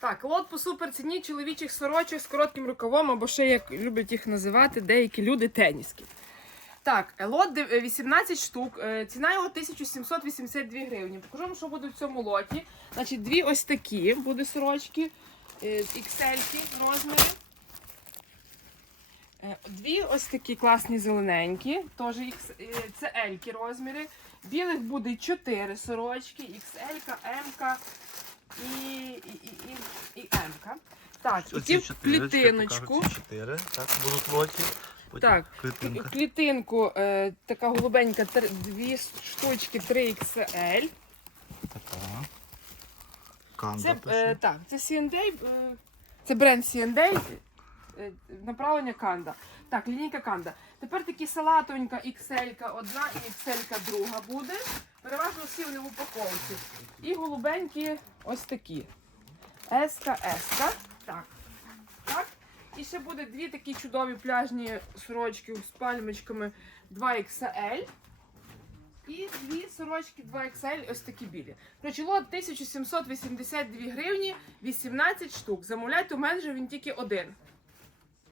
Так, лот по суперціні чоловічих сорочок з коротким рукавом, або ще як люблять їх називати деякі люди теніски. Так, е, лот е, 18 штук, е, ціна його 1782 гривні. Покажу вам, що буде в цьому лоті. Значить, дві ось такі буде сорочки е, XL розміри. Е, Дві ось такі класні зелененькі, теж е, це L розміри. Білих буде 4 сорочки, XL, M і, і, М. Так, і в чотири, клітиночку. чотири, так, будуть. Потім Так, клітинка. Клітинку е, така голубенька, тр- дві штучки 3XL. Така. Канда Це, пише. е, так, це C&A, е, це бренд C&A, е, направлення Канда. Так, лінійка Канда. Тепер такі салатовенька XL одна і XL друга буде. Переважно всі вони в упаковці. І голубенькі ось такі. Еска, еска. Так. Так. І ще буде дві такі чудові пляжні сорочки з пальмочками 2XL. І дві сорочки 2XL, ось такі білі. Коротше, 1782 гривні, 18 штук. Замовляйте, у мене вже він тільки один.